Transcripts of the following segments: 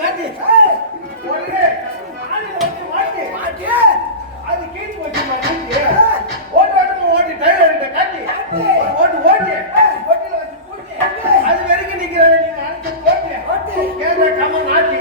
காட்டி உடனே ஆளுங்க வந்து மாட்டி மாட்டி அது கீழ் வச்சு மாட்டி ஓட்டு ஓட்டி டைலர் காட்டி ஓட்டு ஓட்டி ஓட்டில வச்சு பூட்டி அது வரைக்கும் நீங்க அனுப்பிச்சு போட்டு கேட்ட கம்ம நாட்டி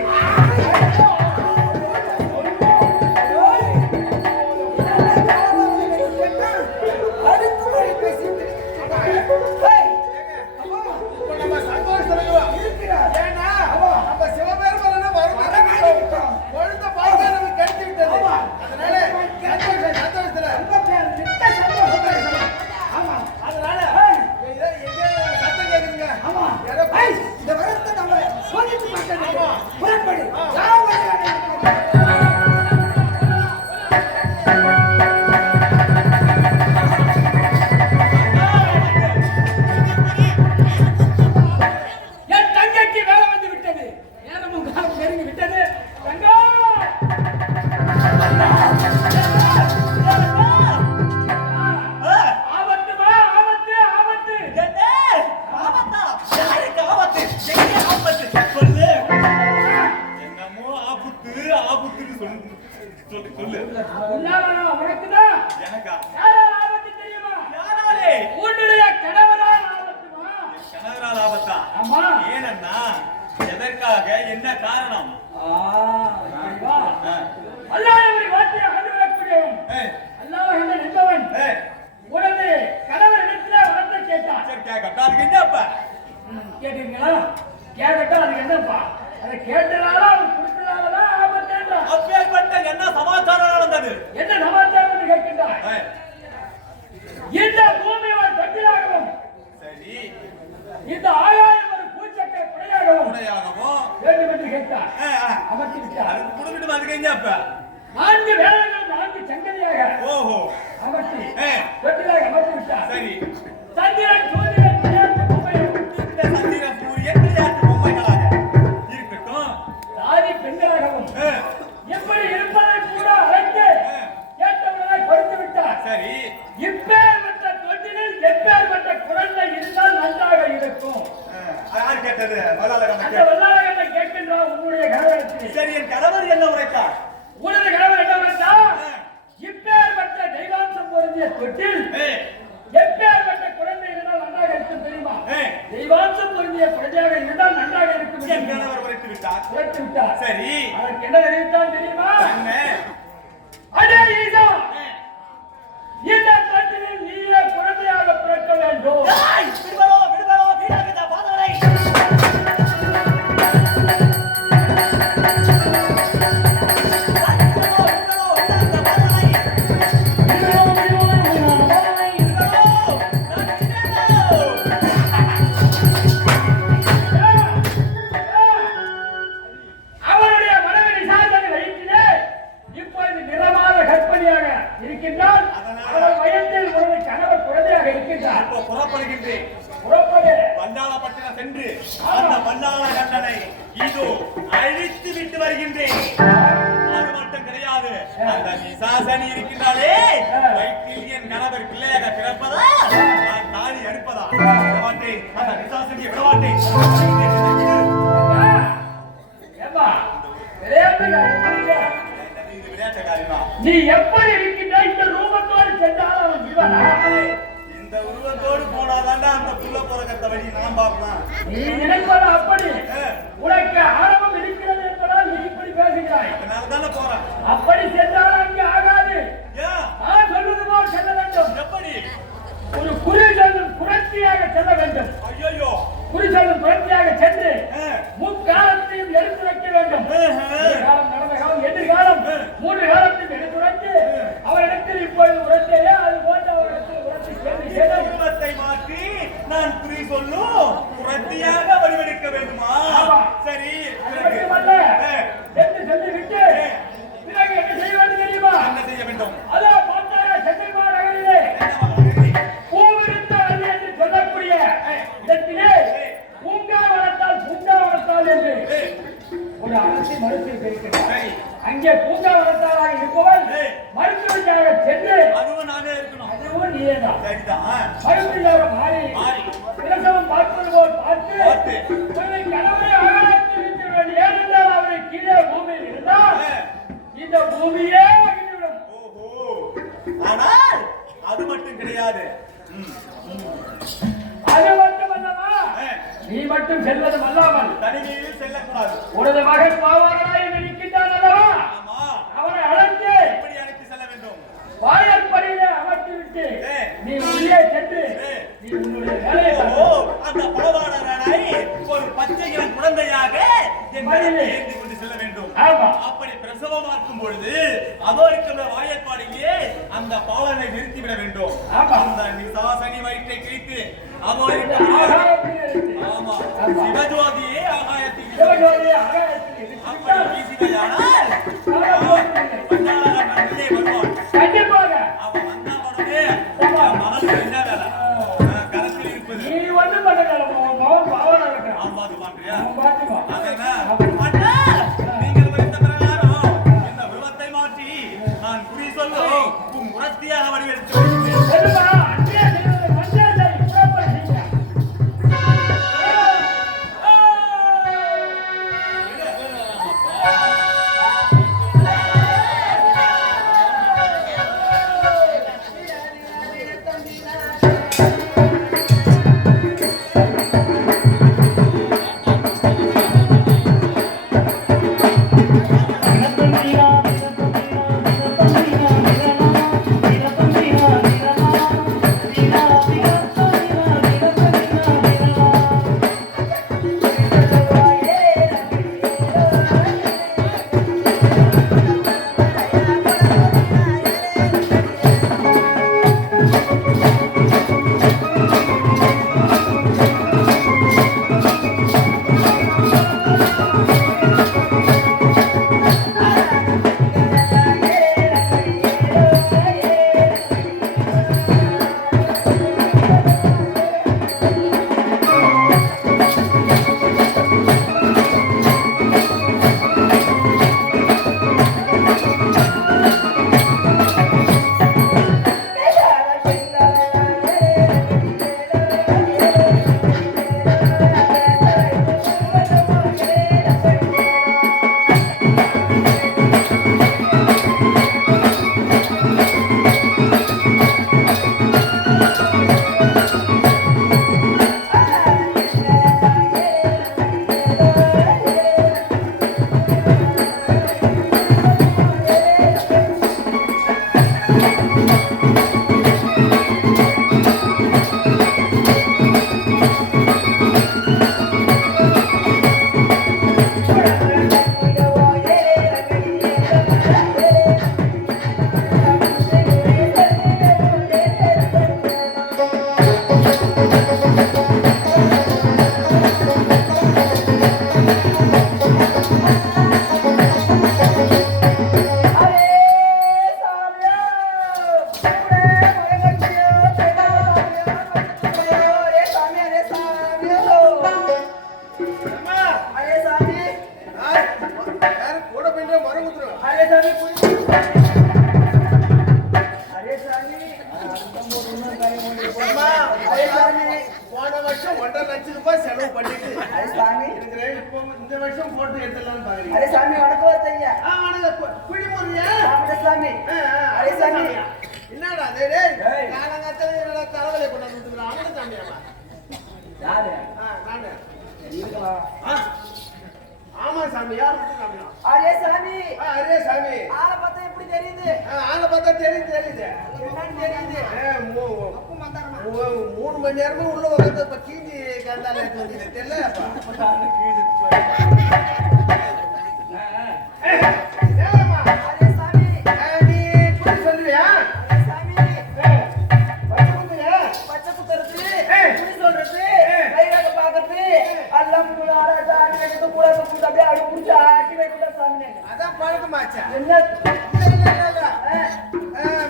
என்ன காரணம்? உடனே கணவர் இடத்துல வார்த்தை கேட்டார். அதுக்கு என்னப்பா கேட்டீங்களா? கேட்டா அதுக்கு என்னப்பா? அதை கேட்டனால அவன் கொடுத்தனால ஆபத்து. அப்பேற்பட்ட என்ன சமாச்சாரம் நடந்தது? என்ன சமாச்சாரம் கேட்கின்றாய்? இந்த பூமி ஒரு தொட்டிலாகவும் சரி இந்த ஆகாயம் ஒரு பூச்சக்கை புடையாகவும் வேண்டும் என்று கேட்டார். அமர்த்தி விட்டார். அதுக்கு கொடுக்கிட்டு அதுக்கு என்னப்பா? 4 வேளைகள் 4 சங்கதியாக அமர்த்தி தொட்டிலாக அமர்த்தி விட்டார். சரி சந்திரன் சூரியன் விளையாட்டு பொம்மையும் சந்திரன் சூரியன் விளையாட்டு பொம்மைகளாக இருக்கட்டும். சாதி பெண்களாகவும் எப்படி இருப்பதை கூட அழைத்து கேட்டவர்களாய் கொடுத்து விட்டார். சரி இப்பேற்பட்ட தொட்டிலில் எப்பேற்பட்ட குழந்தை இருந்தால் நன்றாக இருக்கும். யார் கேட்டது? வல்லாளகண்ணன். வல்லாளகண்ணை கேட்கின்றார் உன்னுடைய கணவருக்கு. சரி என் கணவர் என்ன உரைத்தார்? உனது கணவர் என்ன உரைத்தார்? இப்பேற்பட்ட தெய்வாம்சம் பொருந்திய தொட்டில் எப்பேற்பட்ட குழந்தை இருந்தால் நன்றாக இருக்கும் தெரியுமா? தெய்வாம்சம் பொருந்திய குழந்தையாக இருந்தால் நன்றாக இருக்கும். என் கணவர் உரைத்து விட்டார். சரி அதற்கு என்ன தெரிவித்தான் தெரியுமா? என்ன? அடே ஈசா, இந்த தொட்டிலில் நீயே குழந்தையாக பிறக்க வேண்டும். அவருடைய மனைவி நிசாந்தனை வயிற்றிலே இப்பொழுது நிறமான கற்பனையாக இருக்கின்றால் அவர் வயத்தில் ஒரு கணவர் குழந்தையாக இருக்கின்றார். புறப்படுகின்றேன். புறப்படு. பண்டாளப்பட்டினம் சென்று அந்த பண்டாள கண்ணனை இதோ அழித்து விட்டு வருகின்றேன். அது மட்டும் கிடையாது, அந்த நிசாசனி இருக்கின்றாலே வயிற்றில் என் கணவர் பிள்ளையாக பிறப்பதா நான் தாலி எடுப்பதா விடமாட்டேன். அந்த நிசாசனியை விடமாட்டேன். நீ எப்படி இருக்கின்ற இந்த ரூபத்தோடு சென்றால் அவன் விடுவானா? இந்த உருவத்தோடு போனாதாண்டா அந்த புள்ள பிறக்கத்த வழி நான் பார்க்கலாம். நீ நினைப்பது அப்படி. உனக்கு ஆரம்பம் இருக்கிறது என்பதால் நீ இப்படி பேசுகிறாய். அதனாலதானே போறேன். அப்படி சென்றால் அங்கே ஆகாது. நான் சொல்வது போல் செல்ல வேண்டும். எப்படி? ஒரு குறி சொல்லும் குரத்தியாக செல்ல வேண்டும். ஐயோ குறி சொல்லும் குரத்தியாக சென்று முக்காலத்தையும் எடுத்து வைக்க வேண்டும். காலம் நடந்த காலம் எதிர்காலம் 3 காலத்தையும் எடுத்து வைத்து அவரிடத்தில் இப்பொழுது உரத்தையே அது போன்ற அவரிடத்தில் உரத்தை உருவத்தை மாற்றி நான் குறி சொல்லும் குரத்தியாக வடிவெடுக்க வேண்டுமா? சரி என்று சொல்லிவிட்டு பிறகு என்ன செய்ய வேண்டும் தெரியுமா? என்ன செய்ய வேண்டும்? அதோ பார்த்தாரா சென்னைமா நகரிலே பூவிருத்த அணி என்று சொல்லக்கூடிய இடத்திலே பூங்கா வளர்த்தால் என்று ஒரு அரசு மருத்துவ இருக்கிறார். அங்கே பூங்கா வளர்த்தாலாக இருப்பவன் மருத்துவமாக சென்று அதுவும் நானே இருக்கணும். அதுவும் நீதான். சரிதான். மருத்துவமாக மாறி பிரசவம் பார்ப்பது போல் பார்த்து கணவரை ஆராய்ச்சி வைக்க வேண்டும். ஏனென்றால் அவரை பூமியே அழிந்துவிடும். ஓஹோ, ஆனால் அது மட்டும் கிடையாது. அது மட்டுமல்லவா, நீ மட்டும் செல்வதும் அல்லாமல் தனிமையில் செல்லக்கூடாது. உனது மகன் பாவாராய் இருக்கின்றான் அல்லவா, ஆமா, அவனை அழைத்து எப்படி அழைத்து செல்ல வேண்டும்? வாழற்படியில அமர்த்தி விட்டு நீ உள்ளே சென்று நீ உன்னுடைய வேலையை அந்த பலவாளராய் ஒரு பச்சை இளம் குழந்தையாக என் மடியிலே ஏந்தி கொண்டு செல்ல வேண்டும். அப்படி பிரசவமாக்கும் பொழுது அதோ இருக்கிற வாயற்பாடிலே அந்த பாலனை நிறுத்திவிட வேண்டும். அந்த நிசாசனி வயிற்றை கிழித்து அதோ ஆமா சிவஜோதியே ஆகாயத்தில் அப்படி வீசினாயானால் வருவான். கண்டிப்பாக அவன் வந்தா உடனே மகள் என்ன வேலை கரத்தில் இருப்பது நீ வந்து பண்ணல பாவனா இருக்க. ஆமா, அது பாக்குறியா? பாத்துக்கோ. நீங்கள் வைத்த பிரகாரம் இந்த விருவத்தை மாற்றி நான் குறி சொல்லும் முரத்தியாக வடிவெடுத்து போன வருஷம் 1.5 லட்சம் ரூபாய் செலவு பண்ணிட்டு இந்த வருஷம் போட்டு எடுத்துடலாம்னு பாக்குறீங்க. அரே சாமி வணக்கம் ஐயா. குடி போறியா சாமி? அரே சாமி என்னடா டேய் காலங்கத்துல என்னடா தலைவலி கொண்டு வந்துறான் அவன சாமியாமா யாரு? நானே இருக்கலாம். ஆமா சாமி யார் சாமியா? அரே சாமி. அரே சாமி ஆளை பார்த்தா எப்படி தெரியுது? ஆளை பார்த்தா தெரியுது. என்னன்னு தெரியுது? அப்பு மந்தாரமா 3 மணி நேரமா உள்ள உட்கார்ந்து இப்ப கீஞ்சி கண்டால எடுத்து வந்து தெரியல அரே சாமி நீ குடி சொல்றியா? சாமி பச்சை குத்துறது குடி சொல்றது கைராக பாக்குறது எல்லாம் கூட அப்படியே அடி புடிச்சு ஆட்டி வைக்கூட சாமி. அதான் பழக்கமாச்சா? என்ன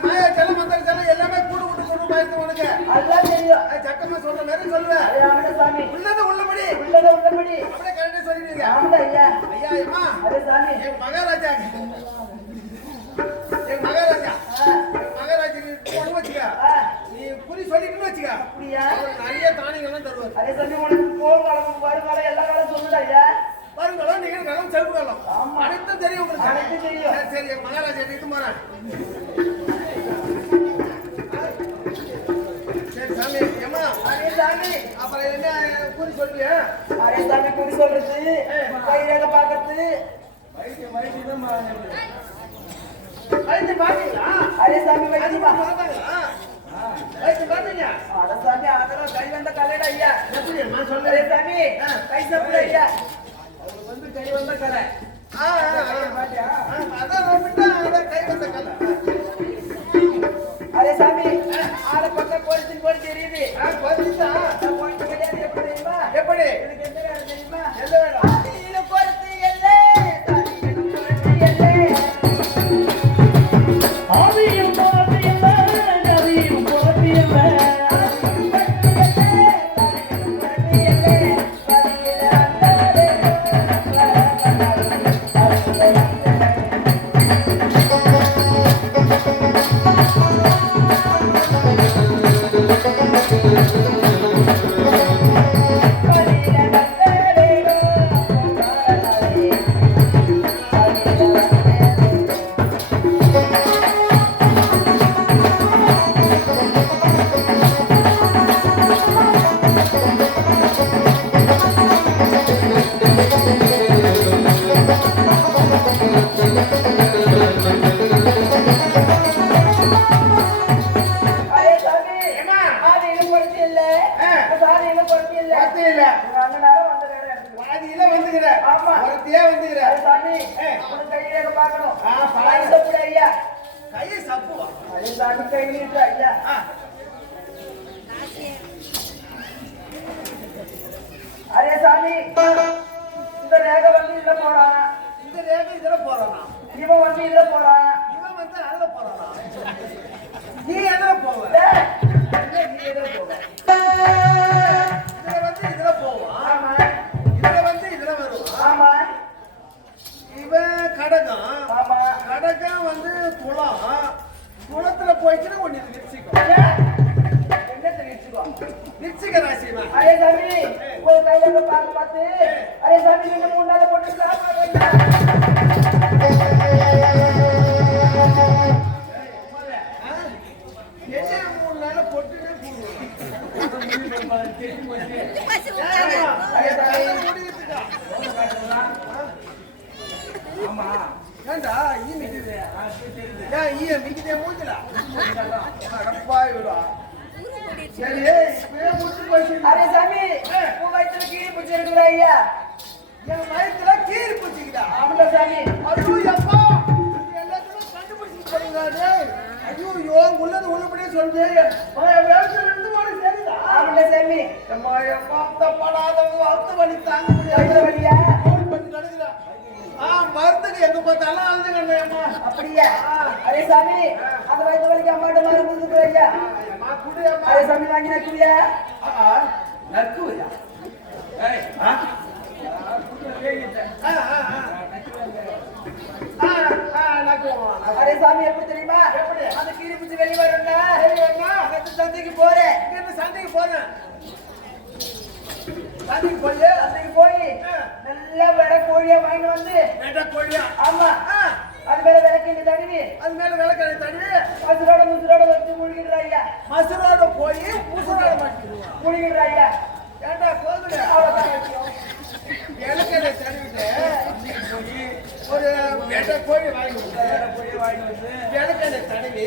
மாயா செல்ல மந்திர செல்ல எல்லாமே கூடு விட்டு கொண்டு பயந்து உனக்கு அதான் தெரியும். சக்கமா சொல்ற மாதிரி சொல்லுவேன். ஆமாடா சாமி. உள்ளத உள்ளபடி உள்ளபடி அப்படியே கரெக்டா சொல்லிடுங்க. ஆமாடா ஐயா. ஐயா அம்மா அரே சாமி என் மகாராஜா கொண்டு வச்சுக்க. நீ புரி சொல்லிட்டுன்னு வச்சுக்க. அப்படியா? நிறைய தானியங்கள்லாம் தருவார். அரே சாமி உனக்கு போர் காலம் வருங்காலம் எல்லா காலம் சொல்லுடா ஐயா. வருங்க நிகழ்காலம் நிகழ்காலம் செல்வகாலம் ஆமா. அனைத்தும் தெரியும் உங்களுக்கு அனைத்தும் தெரியும். சரி, சரி மகாராஜா இது போறேன் சரி சாமி ஏமா அரே சாமி அப்புறம் என்ன கூறி சொல்றியா அரே சாமி குறி சொல்றது கைரேக பார்க்கறது வைத்து பாத்தீங்களா அரே சாமி வைத்தியமா பார்த்தாங்களா வைத்து பாத்தீங்க அட சாமி அதெல்லாம் கை வந்த கலைடா ஐயா எப்படி நான் அரே சொல்றேன் சாமி கை சப்புட ஐயா கை வந்த கலை அதான் ரொம்ப அதான் கை வந்த கலை அரே சாமி ஆள பக்கம் போலீஸ் போய் தெரியுது வந்துச்சா நான் போயிட்டு கிடையாது எப்படி தெரியுமா எப்படி எனக்கு எந்த நேரம் தெரியுமா எந்த வேலை ஆதியில பொறுத்து எல்லே தாதியில பொறுத்து எல்லே ஆவியும் போதியல்ல நதியும் போதியல்ல அரே சாமி ஆதியில பொறுத்து எல்லே தாதியில பொறுத்து எல்லே வார்த்தை இல்ல அந்த நேரம் அந்த நேரம் எடுத்துக்கோ. வாதியில வந்துகிற ஆமா. ஒருத்தியே வந்துகிற அரே சாமி உனக்கு கைரேக பார்க்கணும் பாரு. கை சப்புட ஐயா கையை சப்புவா அரே சாமி கையில இருக்கு ஐயா அரே சாமி இந்த ரேக வந்து இதுல போறான் இந்த ரேகை இதுல போறானா இவன் வந்து இதுல போறான் இவன் வந்து அதுல போறானா நீ எதுல போவ டேய், என்ன நீ இதுல போற இதுல வந்து இதுல போவான் ஆமா இதுல வந்து இதுல வருவான் ஆமா இவன் கடகம் ஆமா கடகம் வந்து துளம் துளத்துல போயிடுச்சுன்னா ஒண்ணு இது நிச்சயிக்கும் டேய், என்ன தெரிஞ்சுக்கோ நிச்சயிக்க ராசிவன் அரே சாமி உங்க கையில பார்த்து பார்த்து அரே சாமி நீங்க முன்னால போட்டு என்ன 3 நாள் பொட்டுனே ஏண்டா ஈ மிக்குது ஏன் ஈய மிக்குதே மூஞ்சில அடப்பா இவடா சரி இப்பவே முடிச்சு போச்சு அரே சாமி உங்க வயித்துல கீழே பிடிச்சிருக்குறா ஐயா என் வயித்துல கீறி பிடிச்சிக்கிட்டா ஆமாடா சாமி ஐயோ அப்பா இது எல்லாத்தையும் கண்டுபிடிச்சு போறீங்க ஐயோ உள்ளது உள்ளபடியே சொல்லுது வேலையில இருந்து உனக்கு தெரியுதா ஆமாடா சாமி அம்மா படாதவங்க அர்த்த வலி தாங்க முடியாது வயித்துல வலியா ஃபோன் பண்ணி கிடக்குதா மருந்துக்கு எங்க பார்த்தாலும் அழுதுங்கண்ணா அப்படியா அரே சாமி அந்த வயித்துல வலிக்கு அம்மாட்ட மருந்து கொடுக்குற ஐயா அம்மா குடியம்மா அரே சாமி வாங்கி நக்குறியா நக்குவையா அரே சாமி எப்படி தெரியுமா எப்படி? அந்த கீரி பிடிச்சி வெளியே வரும்னா அங்கத்து சந்தைக்கு போறேன் சந்தைக்கு போறேன் சந்தைக்கு போய் சந்தைக்கு போய் நல்லா விட கோழியா வாங்கிட்டு வந்து வேட்டை கோழியா ஆமா அது மேல விளக்கு தடவி அது மேல விளக்கடை தடவி மசுரோட முசுரோட வச்சு முழுகிடுற ஐயா மசுரோட போய் முசுரோட மாட்டிடுவான் முழுகிடுற ஐயா ஏண்டா கோதுல அவ்வளவுதான் விஷயம். விளக்கடை தடவிட்டு போய் ஒரு வேட்டை கோழி வாங்கி வந்து விளக்கடை தடவி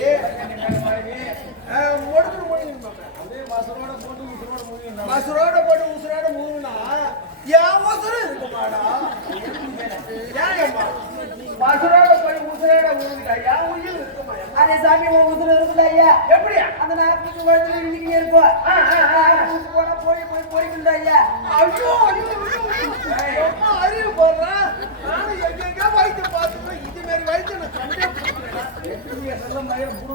மசுரோட போட்டு உசுரோட மூணுனா என் உசுரம் இருக்குமாடா ஏன்மா மசுரோட போய் உசுரோட மூணுட்டா என் உயிர் இருக்குமா அரே சாமி உன் உசுறு இருக்குதா ஐயா எப்படியா அந்த நாற்பது வயசுல இன்னைக்கு இருக்கும் போன போய் போய் போய்க்கிட்டு ஐயா ஐயோ ரொம்ப அறிவு போடுறேன் நானும் எங்க வயிற்று பார்த்துக்கிறேன் இது மாதிரி வயிற்று நான் கண்டே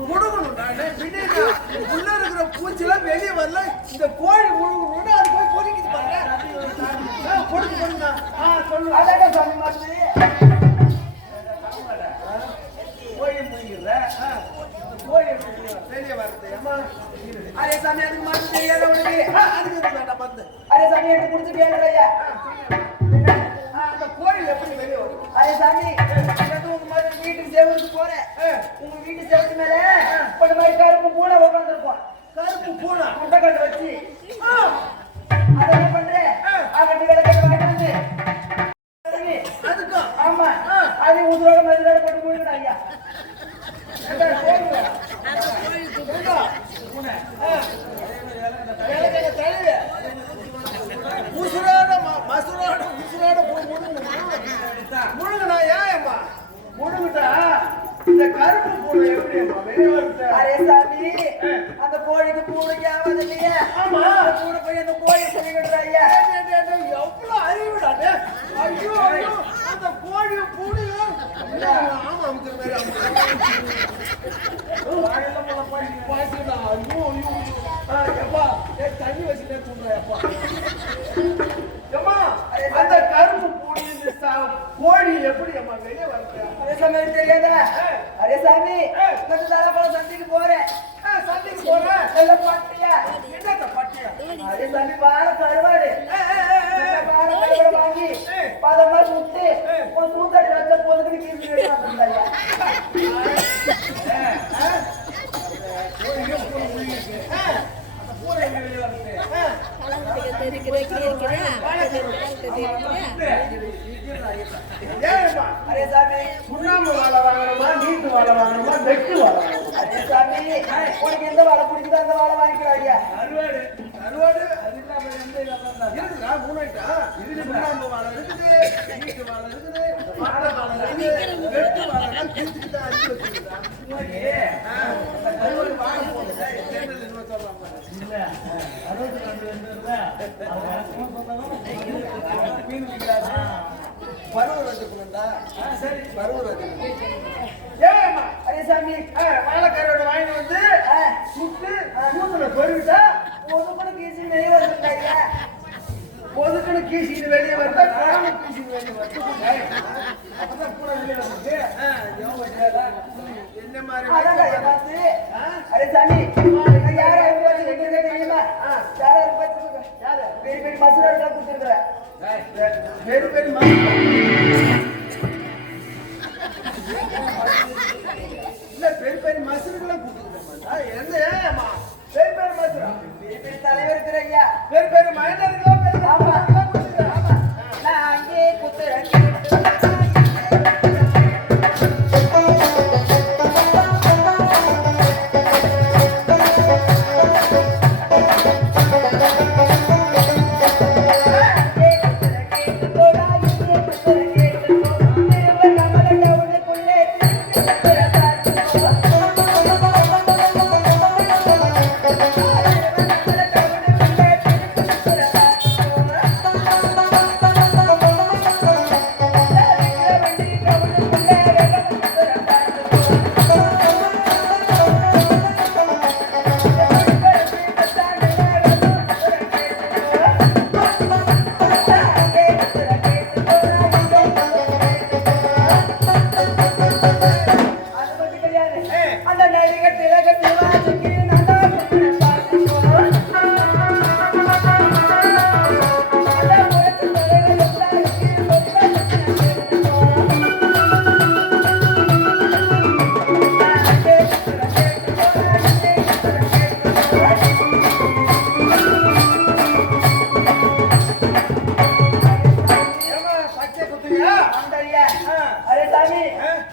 முடுங்கணும் நானு பின்னாடி உள்ள இருக்கிற பூச்சிலாம் வெளியே வரல இந்த கோழி முழுங்கணும்னு அது போய் பொறிக்கிட்டு பாருங்க பொடுக்கு பொடுங்க சொல்லு அதான் சாமி மாதிரி கோழி முடிங்கிற கோழி வெளியே வருது அம்மா அரே சாமி அதுக்கு மாதிரி தெரியாத உனக்கு அதுக்கு வேண்டாம் வந்து அரே சாமி எடுத்து குடிச்சு கேளுங்க ஐயா அந்த கோழி இந்த கருப்பு பூனை எப்படி வெளியே வருது? அரே சாமி அந்த கோழிக்கு பூனைக்கு ஆகாது இல்லையா? ஆமா. பூனை போய் அந்த கோழி சொல்லிக்கிட்டுறாங்க. எவ்வளவு அறிவுடானே. ஐயோ ஐயோ அந்த கோழி பூனையும் ஆமா அமைக்கிற மாதிரி பாய்ச்சலா. ஐயோ ஐயோ எப்பா தண்ணி வச்சுட்டே தூங்குறேன்ப்பா. ஏம்மா அந்த கருப்பு பூனை இந்த கோழி எப்படி அம்மா வெளியே வருது? அரே சாமி தெரியாதா? அரே சாமி கொஞ்சம் தாராபுரம் சந்தைக்கு போறேன். சந்தைக்கு போறேன். எல்லாம் பாட்டியா? என்னத்த பட்டியா? அரே சாமி வார கருவாடு. வார கருவாடு வாங்கி பதமா சுட்டு ஒரு தூக்கடி வச்ச போதுக்கு கீழே வந்தாங்க. அரே சாமி சுண்ணாம்பு வாழை வாங்கணுமா நீட்டு வாழை வாங்கணுமா வெட்டு வாழை வாங்கணுமா? அரே சாமி உனக்கு எந்த வாழை பிடிக்குதோ அந்த வாழை வாங்கிக்கிறாங்க. கருவாடு கருவாடு அது இல்லாம எந்த இருக்குதா? மூணு ஐட்டம். இதுல சுண்ணாம்பு வாழை இருக்குது, நீட்டு வாழை இருக்குது, வாழை வாழை இருக்குது, வெட்டு வாழை கிழிச்சுட்டு தான் அடிச்சு வச்சுருக்குதா? கருவாடு வாங்க போகுது தேர்தல் என்ன சொல்லலாம் பருவம் வச்சுக்கணும்டா. சரி பருவம் வச்சுக்கணும். ஏமா அரே சாமி வாழைக்கருவாடு வாங்கிட்டு வந்து சுட்டு கூத்துல பொறிவிட்டா ஒதுக்குன்னு கீசி வெளியே வந்துட்டாங்க. பொதுக்குன்னு கீசிட்டு வெளியே வருதா காம கீசிட்டு வெளியே வருது. அப்பதான் கூட வெளியே வருது. என்ன மாதிரி அதான் பார்த்து அரே சாமி யாரா இருப்பாச்சு எங்க தெரியுமா? யாரா இருப்பாச்சு யாரு? பெரிய பெரிய மசுராடுலாம் கொடுத்துருக்குறேன். பெரு பெரு இல்ல பெரு பெரிய மசுரெல்லாம் கூப்பிட்டு எந்த ஏமா பெரு பெரு மசுரா பெரிய பெரிய தலைவர் இருக்கிற ஐயா. பெரு பெரு மயனர்களா பெரு ஆமா. கொடுத்துருக்கேன். ஆமா நான் அங்கே குத்துறேன்.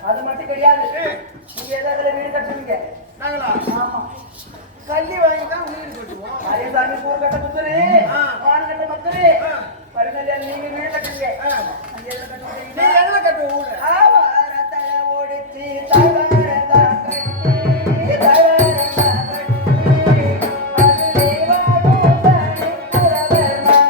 அது மட்டும் கிடையாது. நீங்க ஏதாவது வீடு கட்டுவீங்க. நாங்களா ஆமா கல்வி வாங்கி தான் வீடு கட்டுவோம். அரே சாமி கூர் கட்ட குத்துரு பான் கட்ட மத்துரு பரிமல்யால் நீங்க வீடு கட்டுவீங்க. அங்க எதுல நீ கட்டுவீங்க? எதுல கட்டுவோம் ஊரு? ஆவா ரத்தல ஓடிச்சி தவரதா கட்டி தவரதா கட்டி அதுலே வாடோ தனி புறவர் வாங்க.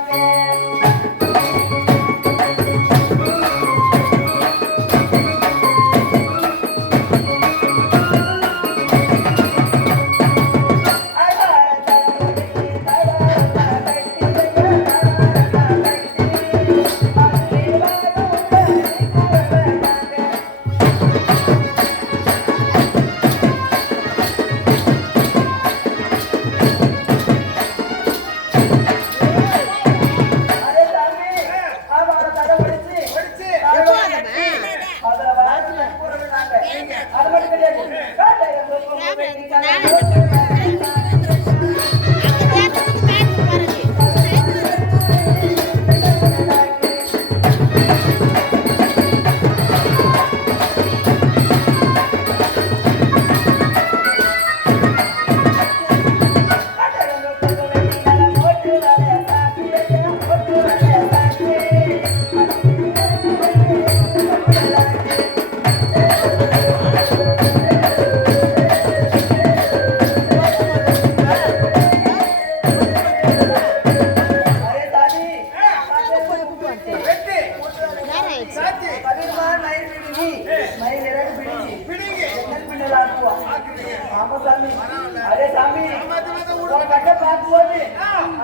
மயில் இறகு பிடிங்கி பிடிங்க. ஜன்னல் பின்னல் ஆக்குவா. ஆக்குறீங்க. ஆமா சாமி. பரவாயில்ல. அரே சாமி உன் கண்ணை பார்க்கும்போது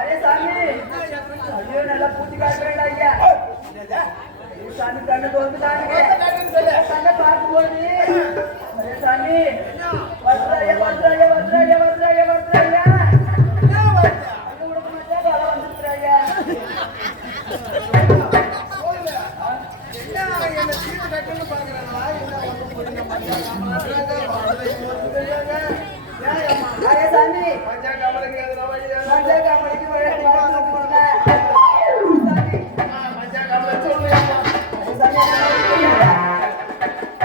அரே சாமி ஐயோ நல்லா பூச்சி காட்டுறேன் ஐயா. சாமி கண்ணு தோந்துட்டானுங்க. கண்ணை பார்க்கும்போது அரே சாமி வர்றாயா வர்றாயா வர்றாயா வர்றாயா வர்றாயா அங்க விட மாட்டேன் வர வந்துடுறாயா. என்ன சீட்டு கட்டணும்னு பாக்குறாங்களா? என்ன ஒண்ணும் புரிய மாட்டேங்குது. அரே சாமி பஞ்சாங்கமலைக்கு எதுனா வழி வேணும். பஞ்சாங்கமலைக்கு வழி போடுங்க. சாமி பஞ்சாங்கமலை சொல்லுங்க.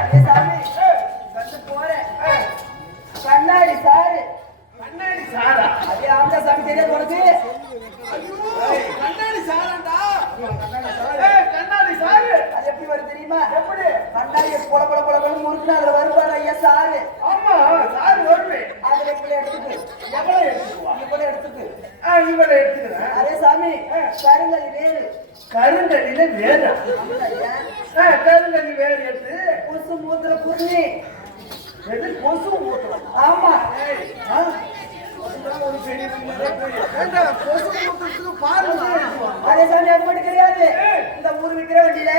அரே சாமி கண்டு போறேன். கண்ணாடி சாரு கண்ணாடி சாரா? அதே ஆம்பளை சாமி தெரியாது உனக்கு? ஐயோ, கண்ணாடி சாராண்டா. கண்ணாடி சாரு அது எப்படி வருது தெரியுமா? எப்படி கண்ணாடியை பொல பொல பொல பொல முறுக்குனா அதுல வருவாரு ஐயா சாரு. ஆமா, சாரு வருவே. அதுல இப்படி எடுத்துக்கு எவ்வளவு எடுத்துக்குவா? இப்படி எடுத்துக்கு. இவளை எடுத்துக்கிறேன். அரே சாமி கருங்கல் வேறு கருங்கல்லில வேறு. ஆமா ஐயா. கருங்கல்லி வேறு எடுத்து புசு மூத்திர புண்ணி எது கொசு ஊத்துறோம். ஆமா. ஒரு பெரிய கொசு ஊத்துறதுக்கு பாருங்க. அரே சாமி அது மட்டும் கிடையாது. இந்த ஊர் விக்கிற வண்டியில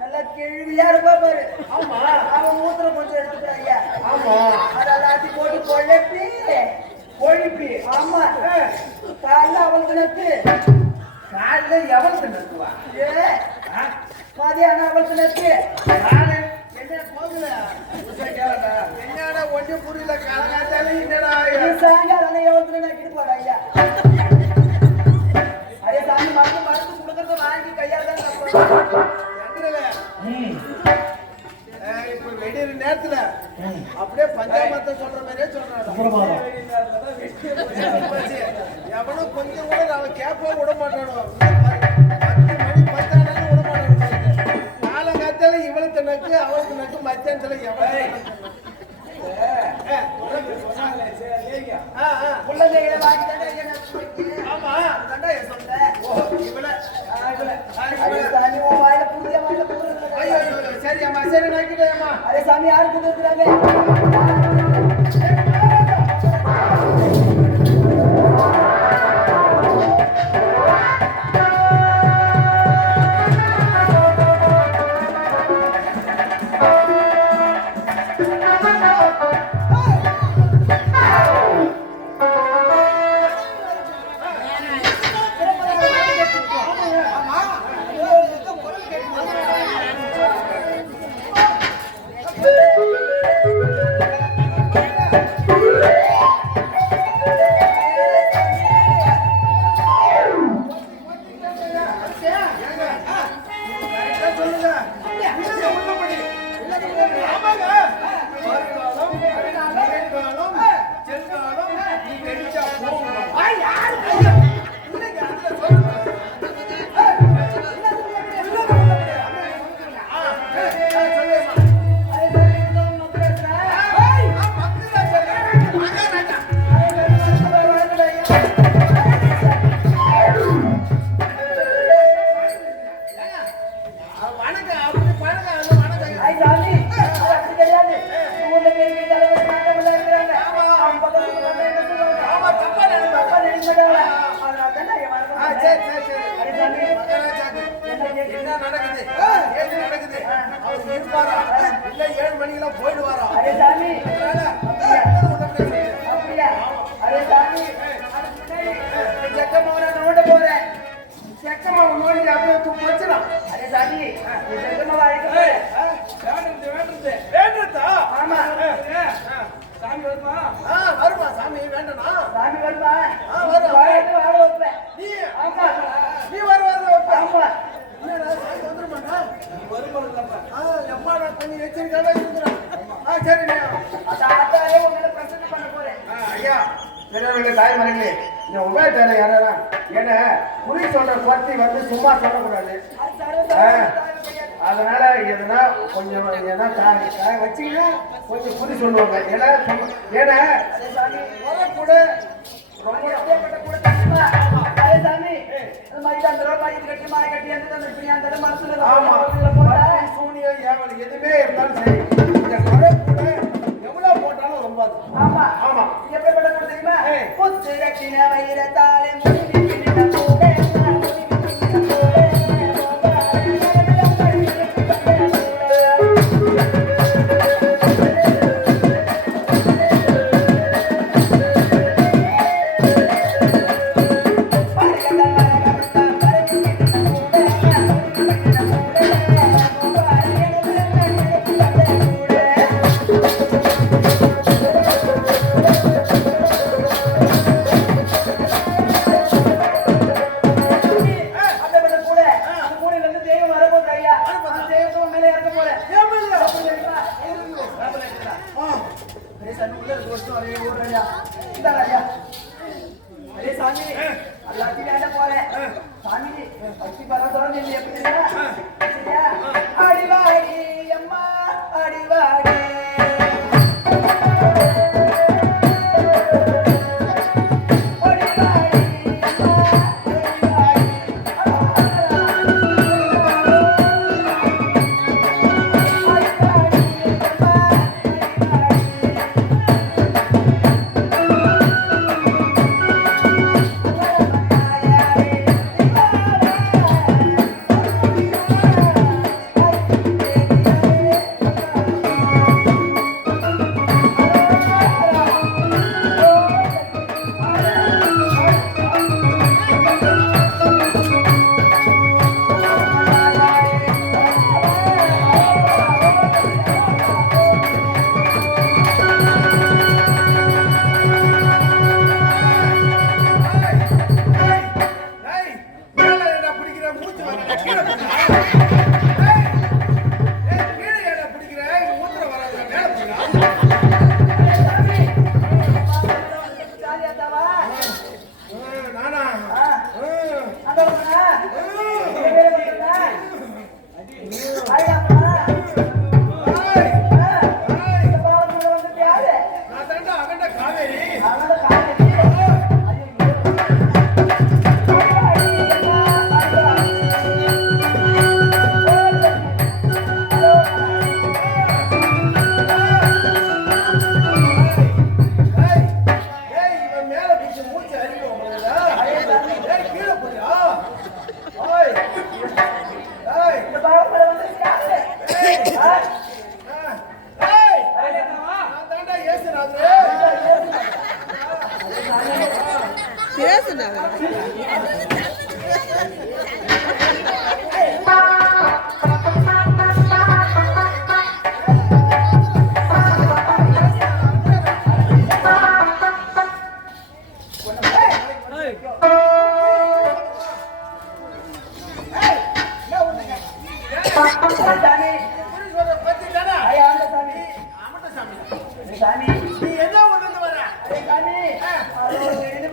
நல்லா கேள்வியா இருப்பா பாரு. ஆமா, அவன் மூத்திர கொஞ்சம் எடுத்துக்கிறான் ஐயா. ஆமா. அதெல்லாத்தையும் போட்டு கொழப்பி கொழுப்பி. ஆமா காலைல அவளுக்கு நட்டு காலைல எவளுக்கு நட்டுவா? மதியானம் அவளுக்கு நட்டு நானு என்ன போகல. என்னடா ஒன்றும் புரியல. காலங்காத்தால என்னடா சாயங்காலம் எவ்வளவு நக்கிட்டு போட ஐயா. அதே சாமி மருந்து மருந்து கொடுக்கறத வாங்கி கையால தான் இப்ப வெடிற நேரத்துல அப்படியே பஞ்சாமத்தை சொல்ற மாதிரியே சொல்றாங்க. எவனும் கொஞ்சம் கூட அவன் கேப்ப விட மாட்டானோ. 10 மணி 10 ஆனாலும் விட மாட்டானோ. காலங்காத்தால இவளுக்கு நக்கு அவளுக்கு நக்கு மத்தியானத்துல எவனும் குழந்தைகளை வாங்கி தானே ஐயா நட்டு வைக்க. ஆமா அதான்டா என் சொந்த. இவளை அரே சாமி உன் வாயில புரிய வாயில புரிய. ஐயோ சரி அம்மா சரி நாக்கிட்டேம்மா. அரே சாமி யாரு கொண்டு இருக்கிறாங்க? என்ன நடக்குது? ஏது நடக்குது? அவர் இருப்பாரா? இல்ல 7 மணிக்கெல்லாம் போயிடுவாரா? அரே சாமி அப்படியா? அரே சாமி செக்கம்மா நோண்ட போறேன். செக்கம்மா நோண்டி அப்படியே போச்சுலாம். அரே சாமி செக்கம்மா வாய்க்கு வேண்டா? ஆமா. சாமி வருமா? வருமா சாமி? வேண்டனா? சாமி வருமா? வரும். வாழ வைப்பேன். நீ ஆமா. நீ வருவாரு வைப்ப. ஆமா. என்னடா சாமி வந்துருமாடா? வருமாடா. எப்பா நான் கொஞ்சம் எச்சரிக்கையாவே இருக்கிறேன். சரி நீ அந்த ஆத்தாலே உங்களை பிரசன்ட் பண்ண போறேன். ஐயா பெரியவர்களே தாய்மர்களே இந்த உபயோகத்தால யாரா ஏன்னா குறி சொல்ற பத்தி வந்து சும்மா சொல்லக்கூடாது. அதனால எதுனா கொஞ்சம் எதனா காய வச்சீங்கன்னா கொஞ்சம் குறி சொல்லுவாங்க. ஏன்னா கூட ரொம்ப எப்பேற்பட்ட கூட தெரியுமா? அரே சாமி அந்த மாதிரி அந்த கட்டி மாலை கட்டி அந்த பிரியாந்தர மனசுல ஆமா போட்டா சூனியம் ஏவல் எதுவுமே இருந்தா போட்டாலும் சரி இந்த குறை கூட எவ்வளவு போட்டாலும் ரொம்ப ஆமா ஆமா எப்படிப்பட்ட கூட தெரியுமா ஏய். புத்து ரட்டின வைரத்தாலே முடிவி பின்ன கூட அடிவாடி அம்மா அடிவாடி ஏய் மேல என்ன பிடிக்கிற மூச்சு வர கீழே போடா ஏய் கீழே என்ன பிடிக்கிற மூச்சு வராத மேல போடா நானா நான் தாண்டா அகண்ட காவேரி ஏய் ஏய் இவன் மேல பிடிச்சு மூச்சு அடிக்கும் போதா ஏய் கீழே போடா ஓய் ஏய் ஏய் நான் தாண்டா ஏசுறாதே நீ என்ன ஊர்ல இருந்து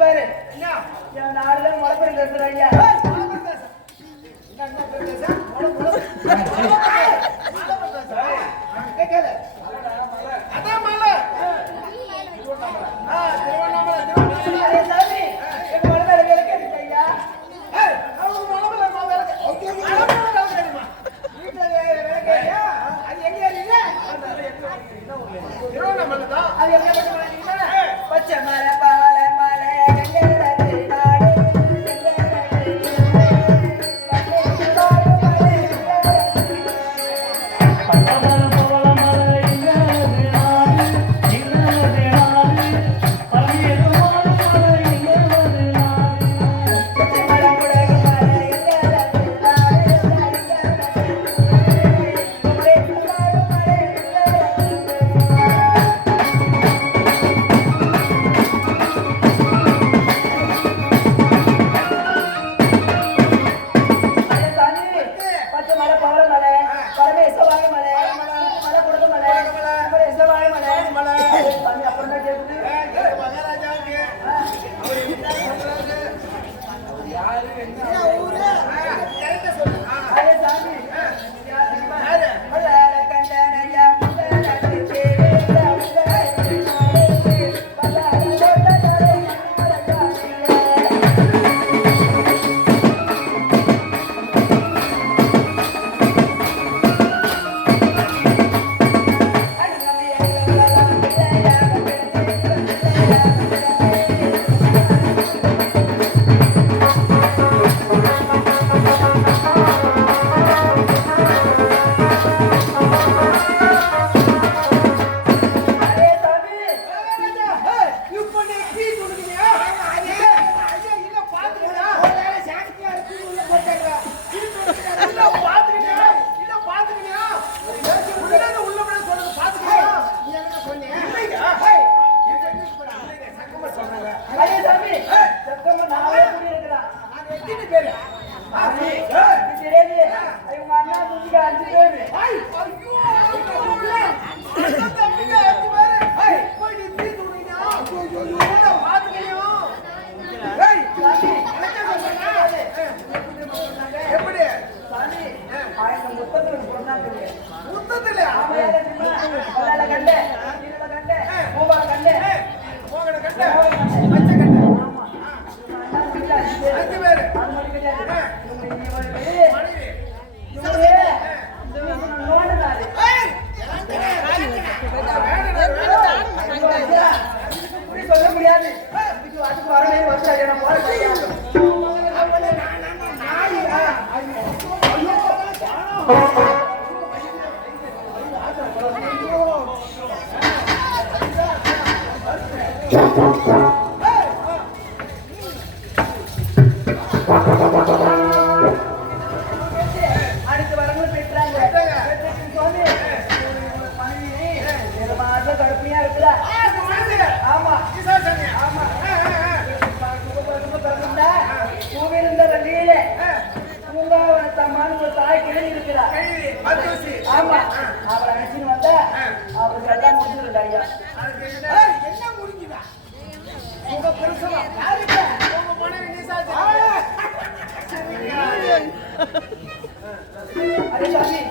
வர என்ன நாடுல முளைப்பெரு கட்டுறாங்க அதான் மலை திருவண்ணாமலை சாமி எங்க மலை வேலை கேட்டுட்டீங்க அது எங்க ஏறீங்க திருவண்ணாமலை தான் அது எங்க பட்டு வாங்கிட்டீங்க பச்சை மலை பாலை மலை கங்கரதி நாடு கங்கரதி முத்தத்துல கல்லால கண்டே கீழல கண்டே பூவா கண்டே மோகன கண்ட பச்சை கண்ட ஆமா அஞ்சு பேரு அது மாதிரி கிடையாது மனைவி நோடுறாரு சொல்ல முடியாது அதுக்கு வரவே வந்து நான் போறேன் அடுத்து வரவங்க பெற்றாங்க சொல்லி மனைவி கடுப்பையா இருக்குதா ஆமா ஆமா பூவிருந்த வண்டியில பூங்காவனத்தம்மான்னு ஒரு தாய் கிளம்பி இருக்கிறா ஆமா அவரை அழைச்சின்னு வந்தா அவருக்கு எல்லாம் முடிஞ்சிருந்தா ஐயா என்ன முடிஞ்சுதா உங்க பெருசமா யாருக்கு உங்க மனைவி நிசாச்சு அரே சாமி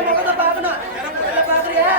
முகத்தை பார்க்கணும் பாக்குறியா